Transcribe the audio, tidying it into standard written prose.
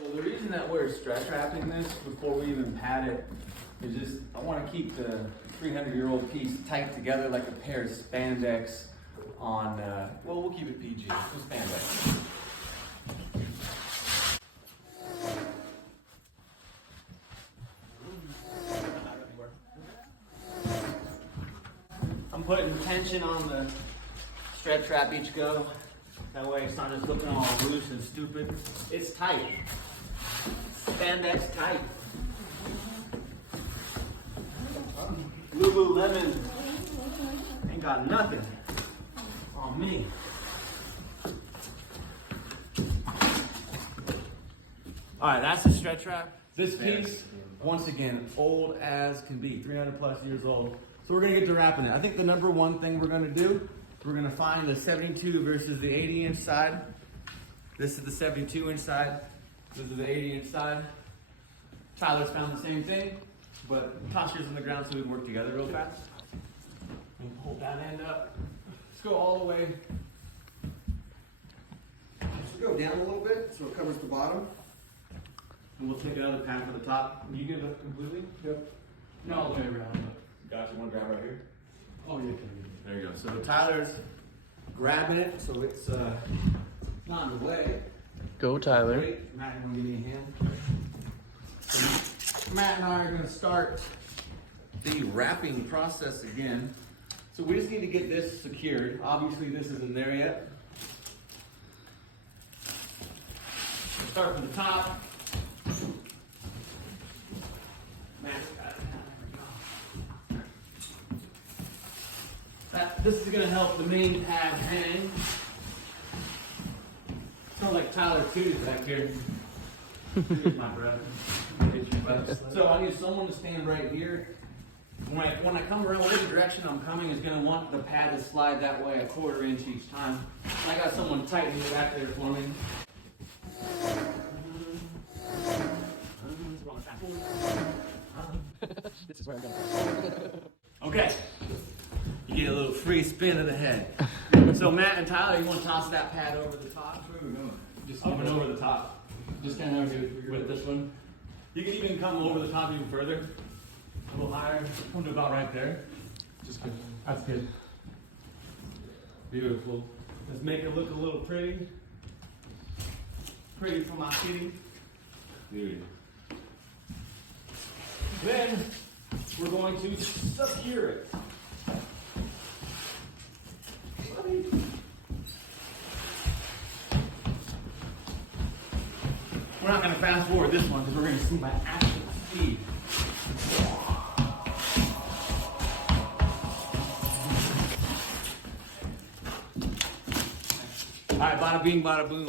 Well, the reason that we're stretch wrapping this before we even pad it is just, I want to keep the 300-year-old piece tight together like a pair of spandex on, well, we'll keep it PG, just spandex. I'm putting tension on the stretch wrap each go. That way it's not just looking all loose and stupid. It's tight. Spandex tight. Lululemon ain't got nothing on me. All right, that's the stretch wrap. This piece, once again, old as can be, 300 plus years old. So we're gonna get to wrapping it. I think the number one thing we're gonna do, we're gonna find the 72 versus the 80-inch side. This is the 72-inch side. This is the 80-inch side. Tyler's found the same thing, but toss yours on the ground so we can work together real fast. And hold that end up. Let's go all the way. Let's go down a little bit so it covers the bottom. And we'll take another pan for the top. Can you get it up completely? Yep. No, all the way around. Gotcha, one grab right here. Oh, yeah. There you go. So Tyler's grabbing it so it's not in the way. Go, Tyler. Great. Matt, you want to give me a hand? So Matt and I are going to start the wrapping process again. So we just need to get this secured. Obviously, this isn't there yet. We'll start from the top. Matt's got it. This is going to help the main pad hang. Smells like Tyler too back here. Here's my breath. So I need someone to stand right here. When I come around, whatever direction I'm coming is going to want the pad to slide that way 1/4 inch each time. I got someone tightening it back there for me. This is where I'm going. Okay. You get a little free spin of the head. So Matt and Tyler, you want to toss that pad over the top? Where are we going? Just up and over the top. Just kind of with this one. You can even come over the top even further. A little higher. Come to about right there. Just good. That's good. Beautiful. Let's make it look a little pretty. Pretty for my kitty. Beauty. Then we're going to secure it. We're not going to fast forward this one because we're going to see my actual speed. All right, bada bing, bada boom.